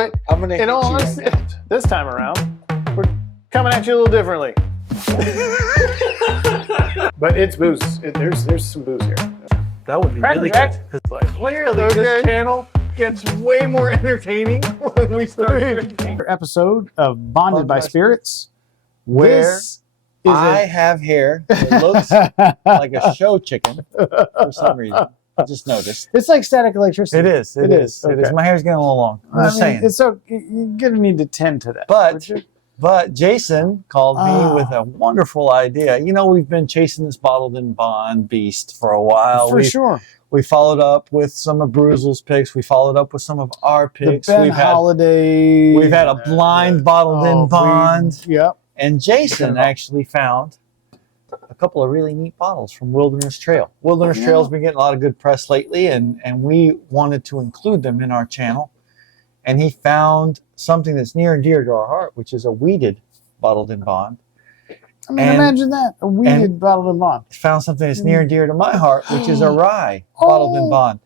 But I'm gonna hit in all you honesty, right now. this time around, we're coming at you a little differently. But it's booze. There's some booze here. That would be Cracker really Jack. good. Clearly, this channel gets way more entertaining when we start drinking. Episode of Bonded by Spirits, Where this is I have hair that looks like a show chicken for some reason. I just noticed. It's like static electricity. It is. It is. Okay. My hair's getting a little long. I'm just saying. It's so you're gonna need to tend to that. But Jason called me with a wonderful idea. You know, we've been chasing this bottled in bond beast for a while. For sure. We followed up with some of Bruzel's picks. We followed up with some of our picks. The Ben Holiday. We've had a blind bottled in bond. Yep. And Jason actually found a couple of really neat bottles from Wilderness Trail. Wilderness Trail's been getting a lot of good press lately, and we wanted to include them in our channel. And he found something that's near and dear to our heart, which is a weeded bottled in bond. I mean, imagine that, a weeded bottled in bond. Found something that's near and dear to my heart, which is a rye bottled in bond.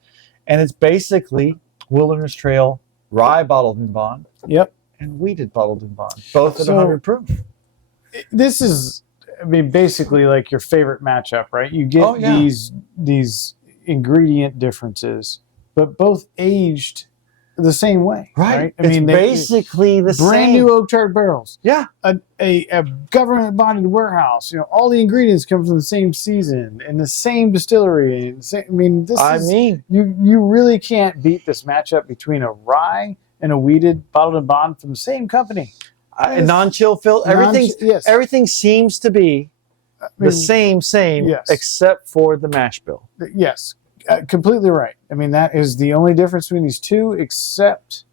And it's basically Wilderness Trail rye bottled in bond. Yep. And weeded bottled in bond, both at 100 proof. This is, I mean, basically like your favorite matchup, right? You get these ingredient differences, but both aged the same way, right? I mean, basically the same. Brand new oak charred barrels. Yeah. A government bonded warehouse. You know, all the ingredients come from the same season and the same distillery. And I mean, you really can't beat this matchup between a rye and a weeded bottled in bond from the same company. Non-chill fill. Everything seems to be the same, except for the mash bill. Yes, completely right. I mean, that is the only difference between these two, except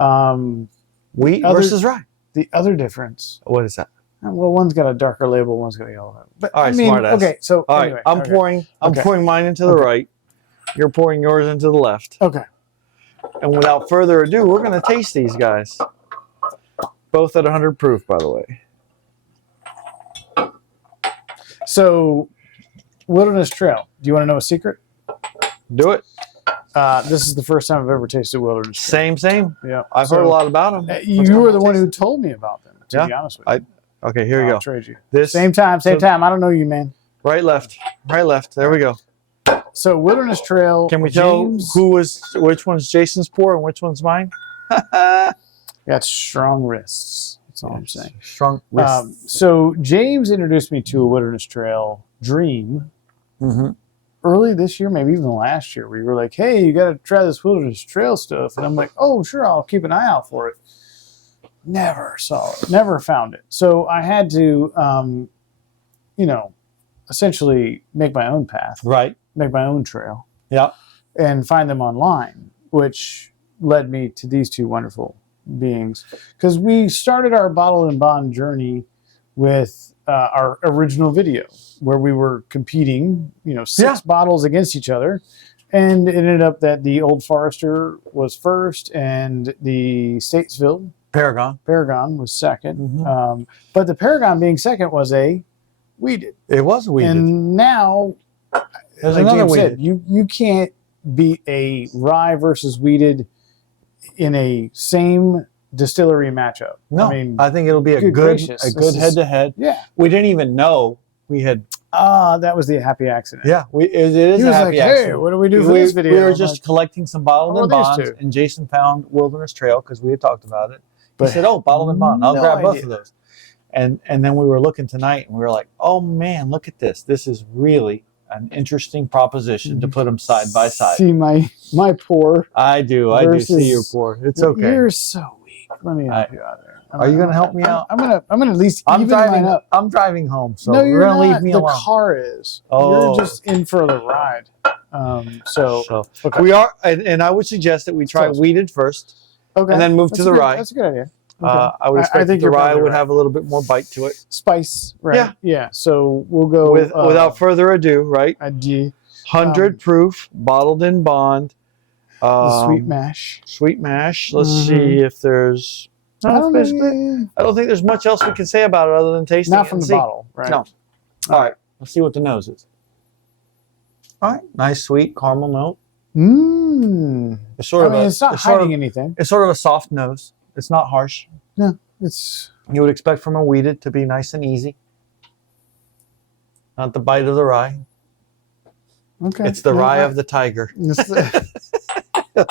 wheat versus rye. The other difference. What is that? Well, one's got a darker label, one's got a yellow label. But all right, I mean, smartass. Okay, so all anyway, right, I'm pouring mine into the right. You're pouring yours into the left. Okay. And without further ado, we're going to taste these guys. Both at 100 proof, by the way. So, Wilderness Trail. Do you want to know a secret? Do it. This is the first time I've ever tasted Wilderness Trail. Same. Yeah. I've heard a lot about them. You were the one who told me about them, to be honest with you. Okay, here you go. I'll trade you. Same time. I don't know you, man. Right, left. Right, left. There we go. So, Wilderness Trail. Can we tell which one's Jason's pour and which one's mine? Got strong wrists. That's all I'm saying. Strong wrists. So James introduced me to a Wilderness Trail Dream early this year, maybe even last year, where you were like, hey, you got to try this Wilderness Trail stuff. And I'm like, oh, sure, I'll keep an eye out for it. Never saw it. Never found it. So I had to, essentially make my own path. Right. Make my own trail. Yeah. And find them online, which led me to these two wonderful beings, because we started our bottle and bond journey with our original video where we were competing, six bottles against each other, and it ended up that the Old Forester was first and the Statesville Paragon was second. But the Paragon being second was a weeded. It was a weeded. And now, there's like another James weeded. said, you can't beat a rye versus weeded in a same distillery matchup. No, I think it'll be a good head-to-head. Yeah. We didn't even know we had... that was the happy accident. Yeah, it is a happy accident. Hey, what do we do for this video? We were just collecting some bottled in bonds, and Jason found Wilderness Trail because we had talked about it. He said, oh, bottled in bond. I'll grab both of those. And then we were looking tonight, and we were like, oh, man, look at this. This is really an interesting proposition to put them side by side. See my pour. I do see your pour. It's okay. You're so weak. Let me help you out there. Are you going to help me out? I'm gonna at least even mine up. I'm driving home, so no, you're going to leave me the alone. The car is. Oh. You're just in for the ride. Okay. We are, and I would suggest that we try weeded first, and then move to the rye. That's a good idea. Okay. I would expect that the rye would have a little bit more bite to it. Spice, right? Yeah. So we'll go without further ado, right? 100 proof, bottled in bond. The sweet mash. Sweet mash. Let's see if there's. I don't think there's much else we can say about it other than tasting it. Not from the bottle, right? No. All right. Let's see what the nose is. All right. Nice, sweet caramel note. Mmm. It's sort of it's not hiding anything. It's sort of a soft nose. It's not harsh. No, it's You would expect from a weeded to be nice and easy. Not the bite of the rye. okay. It's the rye of the tiger.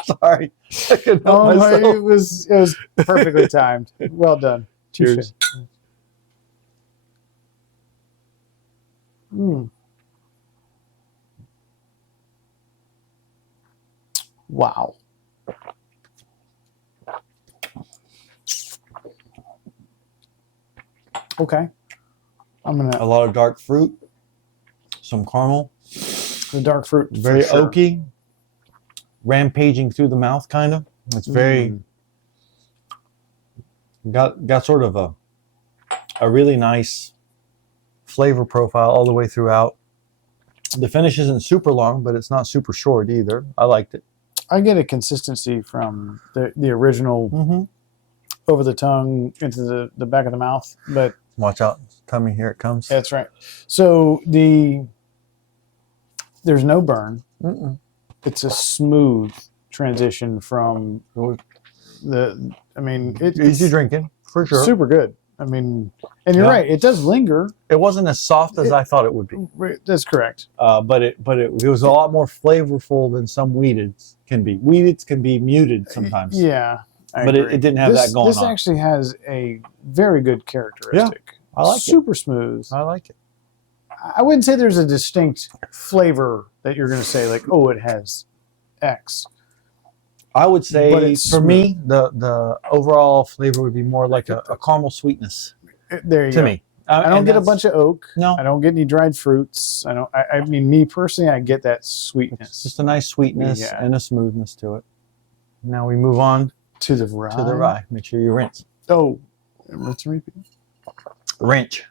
Sorry. I couldn't help Oh my! myself. It was perfectly timed. Well done. Cheers. Mm. Wow. Okay. I'm A gonna lot of dark fruit, some caramel, the dark fruit. for very sure. oaky, rampaging through the mouth, kind of. It's very got sort of a really nice flavor profile all the way throughout. The finish isn't super long, but it's not super short either. I liked it. I get a consistency from the original Mm-hmm. over the tongue into the back of the mouth, but Watch out, tummy! Here it comes. that's right. So there's no burn. Mm-mm. It's a smooth transition from the. I mean, it's Easy drinking for sure. super good. I mean, and you're Yeah. right. It does linger. It wasn't as soft as I thought it would be, That's correct. but it was a lot more flavorful than some weededs can be. Weededs can be muted sometimes. Yeah, I But agree. it didn't have that going This on. actually has a very good characteristic. I like it. Super smooth. I like it. I wouldn't say there's a distinct flavor that you're going to say like, oh, it has X. I would But say it's for me, the overall flavor would be more like a caramel sweetness There you to go. me. I don't get a bunch of oak. No. I don't get any dried fruits. I mean, me personally, I get that It's sweetness just a nice sweetness Yeah. and a smoothness to it. Now we move on to the rye. to the rye. Make sure you rinse. Oh, rinse and repeat. Wrench.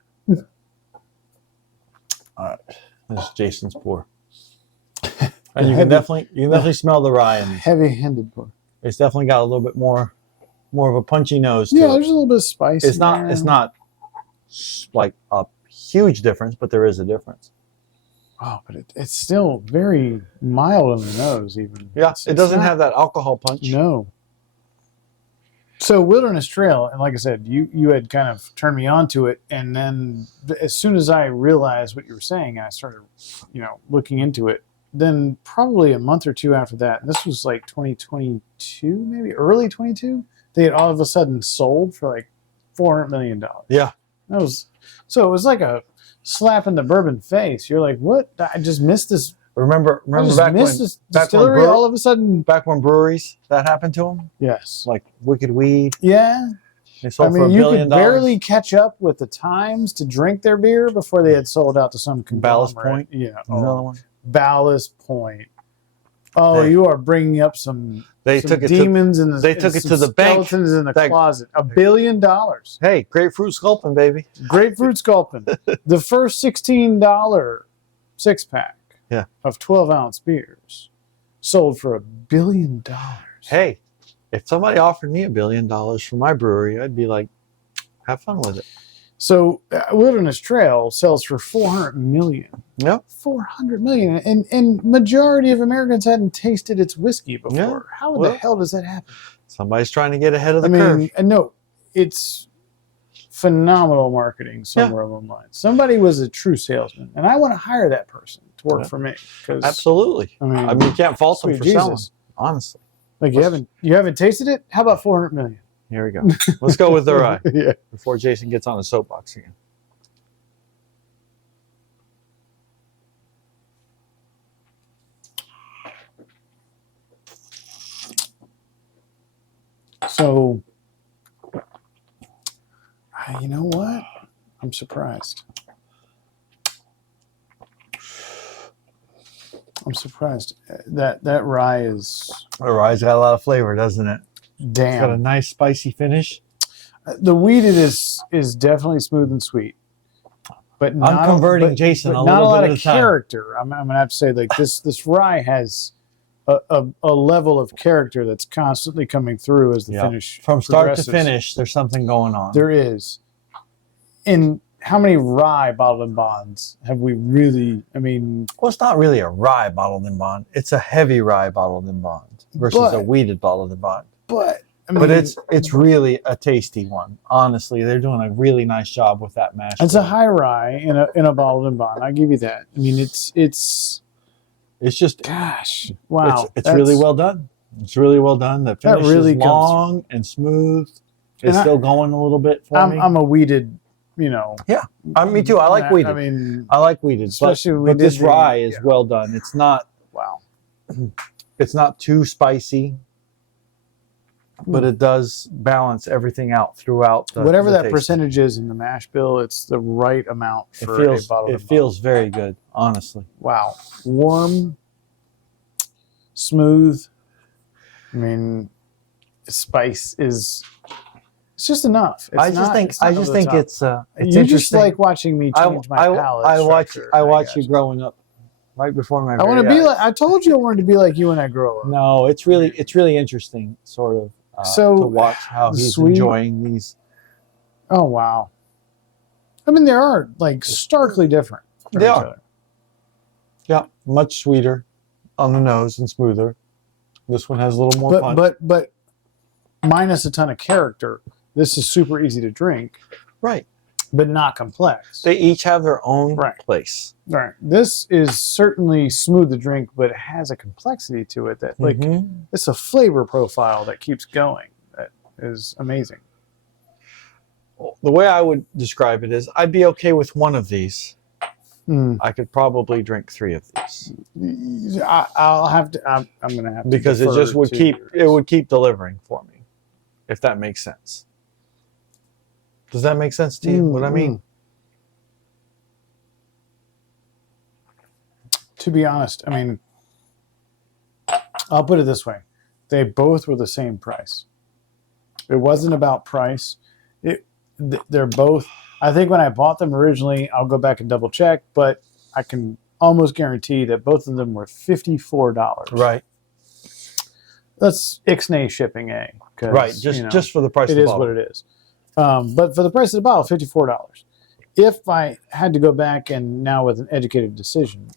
All right, this is Jason's pour, and you can definitely smell the rye in it. Heavy-handed pour. It's definitely got a little bit more of a punchy nose to Yeah, it. there's a little bit of spice. It's in not there. it's not like a huge difference, but there is a difference. Oh, but it's still very mild on the nose, even. Yeah, It's it doesn't not- have that alcohol punch. No. So Wilderness Trail, and like I said, you had kind of turned me on to it, and then as soon as I realized what you were saying, I started, looking into it. Then probably a month or two after that, and this was like 2022, maybe early 22, they had all of a sudden sold for like $400 million. Yeah, That was so it was like a slap in the bourbon face. You're like, what? I just missed this. remember I just back missed when this back when distillery brewer- all of a sudden. back when breweries that happened to them, Yes. like Wicked Weed, Yeah. they sold I for mean, $1 you billion. could barely catch up with the times to drink their beer before they had sold out to some Ballast conglomerate. Point? Yeah. Another one. Ballast Point. Oh, They- you are bringing up some They some took it to demons in the they took and it some to the bank. skeletons in the That- closet. $1 billion. hey, grapefruit sculpin, baby. Grapefruit sculpin. The first $16 6-pack of 12-ounce beers sold for $1 billion. Hey, if somebody offered me $1 billion for my brewery, I'd be like, have fun with it. So Wilderness Trail sells for $400 million. Yep. $400 million, and majority of Americans hadn't tasted its whiskey before. Yeah. How Well, the hell does that happen? Somebody's trying to get ahead of the I mean, curve. and no, it's phenomenal marketing somewhere along the line. Somebody was a true salesman, and I want to hire that person to work for me. 'Cause, Absolutely. I mean, I mean, you can't fault them sweet for Jesus. selling. Honestly. Like you haven't tasted it? How about $400 million? Here we go. Let's go with the rye Yeah. before Jason gets on the soapbox again. So, you know what? I'm surprised. I'm surprised that rye is The rye's got a lot of flavor, doesn't it? It's got a damn. nice spicy finish. The wheated is definitely smooth and sweet, but not converting Jason but a not little a lot bit of at a time. character. I'm gonna have to say like this rye has a level of character that's constantly coming through as the Yeah. finish From start to progresses. finish, there's something going on. There is, and how many rye bottled and bonds have we really? I mean, Well, it's not really a rye bottled and bond. It's a heavy rye bottled and bond versus a wheated bottled and bond. but I mean, But it's really a tasty one. Honestly, they're doing a really nice job with that mash. it's a bill. high rye in a bottled and bond. I give you that. I mean, it's just gosh, wow, it's really well done. It's really well done. The finish really is comes long and smooth. It's And still going a little bit for me. I'm a weeded, you know. Yeah, me too. I like wheated. I mean, I like wheated, especially when we but did this the- rye is yeah. well done. It's not wow. too spicy, but it does balance everything out throughout. Whatever the that taste. percentage is in the mash bill, it's the right amount It for feels a bottle. it feels very good, honestly. Wow, warm, smooth. I mean, spice is. It's just enough. It's I just not- think it's not over the top. it's you interesting. just like watching me change my palate. I watch structure. you growing up, right before my. I want to very be eyes. like. I told you I wanted to be like you when I grow up. No, it's really interesting, sort of, So, to watch how he's sweet- enjoying these. Oh wow. I mean, they are like starkly different. from They each are. other. Yeah, much sweeter on the nose and smoother. This one has a little more punch. But minus a ton of character. This is super easy to drink, Right. but not complex. They each have their own Right. place. Right. This is certainly smooth to drink, but it has a complexity to it that, like, Mhm. it's a flavor profile that keeps going. That is amazing. The way I would describe it is I'd be okay with one of these. Mm. I could probably drink 3 of these I'll have to. I'm going to have to because it defer just would to keep yours. delivering for me, if that makes sense. Does that make sense to you? What I mean? To be honest, I mean, I'll put it this way: they both were the same price. It wasn't about price. They're both. I think when I bought them originally, I'll go back and double check, but I can almost guarantee that both of them were $54. Right. That's ixnay shipping, eh? 'Cause, Right. Just for the price. it of the is bottle. what it is. But for the price of the bottle, $54. If I had to go back and now with an educated decision,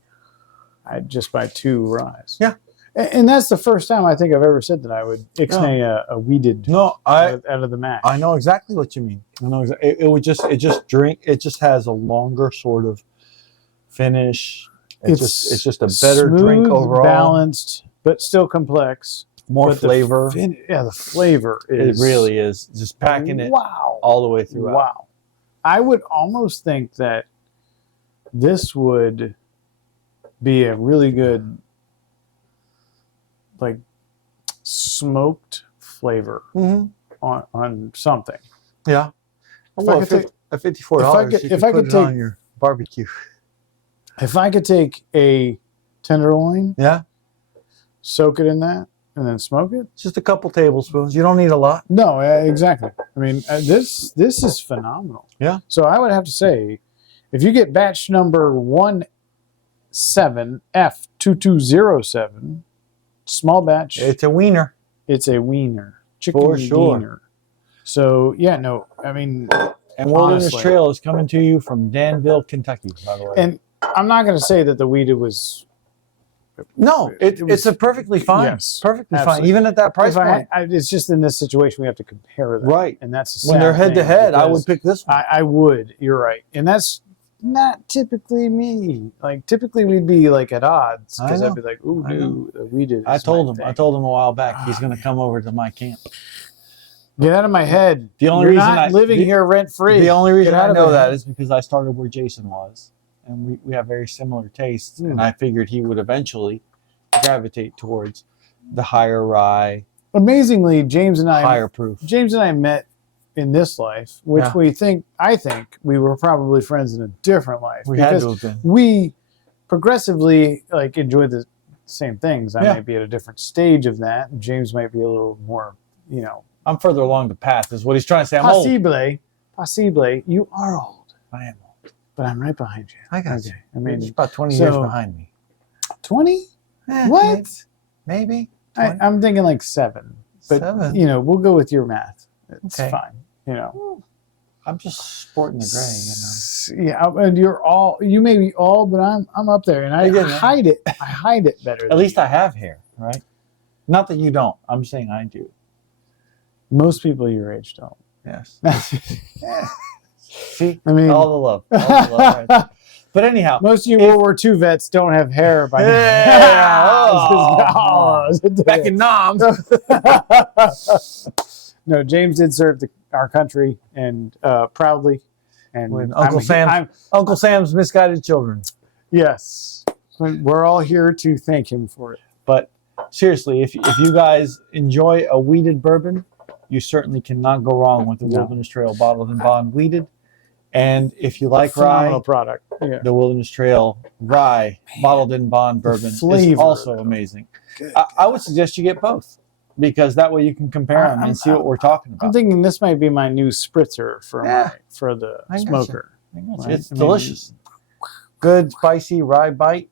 I'd just buy 2 ryes. Yeah. And that's the first time I think I've ever said that I would ixnay a weeded No, out of the mash. I know exactly what you mean. I know it just has a longer sort of finish. It's just a better drink smooth, overall. balanced, but still complex. More But flavor. the flavor It is really is. Just packing it wow. all the way throughout. Wow. I would almost think that this would be a really good, like, smoked flavor Mm-hmm. on something. Yeah. If Well, I could take- at $54, if you I could put could it take- on your barbecue. If I could take a tenderloin, Yeah. soak it in that, and then smoke it. Just a couple tablespoons. You don't need a lot. No, exactly. I mean, this is phenomenal. Yeah. So I would have to say, if you get batch number 17F2207, small batch, It's a wiener. it's a wiener, chicken For sure. wiener. So yeah, no, I mean, And Wilderness Honestly. Trail is coming to you from Danville, Kentucky, by the way. and I'm not going to say that the weeded was. No, It was- it's a perfectly fine. Yes, Perfectly fine. absolutely. Even at that price If point. it's just in this situation we have to compare them, Right. And that's the When they're sad head to thing, head, I because would pick this one. I would. You're right, and that's not typically me. Like typically we'd be like at odds because I know. I'd be like, "Ooh, I no, we did." I told him a while back he's going to come over to my camp. Get out of my head. The only You're reason not living here rent free. The only reason Get out I of know my that head. is because I started where Jason was, and we have very similar tastes, and I figured he would eventually gravitate towards the higher rye, Amazingly, James and higher proof. I met in this life, which Yeah. I think we were probably friends in a different life. We had because to have been. we progressively like enjoy the same things. I Yeah. might be at a different stage of that, and James might be a little more, you know, I'm further along the path, is what he's trying to say. I'm old. possibly. You are old, I am old. but I'm right behind you. I got you. I mean, He's about 20 years so- behind me. 20? Eh, What? Maybe. I'm thinking like 7. But 7. you know, we'll go with your math. It's Okay. fine. You know, I'm just sporting the gray, Yeah, and you may be all, but I'm up there, and I Yeah. hide it. I hide it better. At than least you. I have hair, right? Not that you don't. I'm saying I do. Most people your age don't. Yes. Yeah. See, I mean, all the love. All the love right there. But anyhow, most of you World War II vets don't have hair by now. Yeah. Back in Nam. No, James did serve our country and proudly. And When Uncle Sam's misguided children. Yes, we're all here to thank him for it. But seriously, if you guys enjoy a weeded bourbon, you certainly cannot go wrong with the Wilderness Trail Bottled and Bond weeded. And if you like Phenomenal rye, product. Yeah. the Wilderness Trail Rye Bottled and Bond bourbon is also amazing. I would suggest you get both, because that way you can compare them and see what we're talking about. I'm thinking this might be my new spritzer for the I gotcha. smoker. Right? It's delicious. Good, spicy rye bite.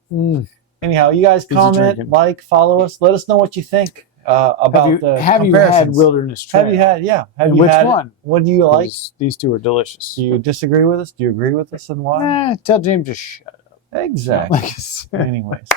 Anyhow, you guys comment, like, follow us. Let us know what you think about the Have you had Wilderness Trail? Have you had, Have you which had one? What do you like? These two are delicious. Do you disagree with us? Do you agree with us, and why? Tell James to shut up. Exactly. Anyways.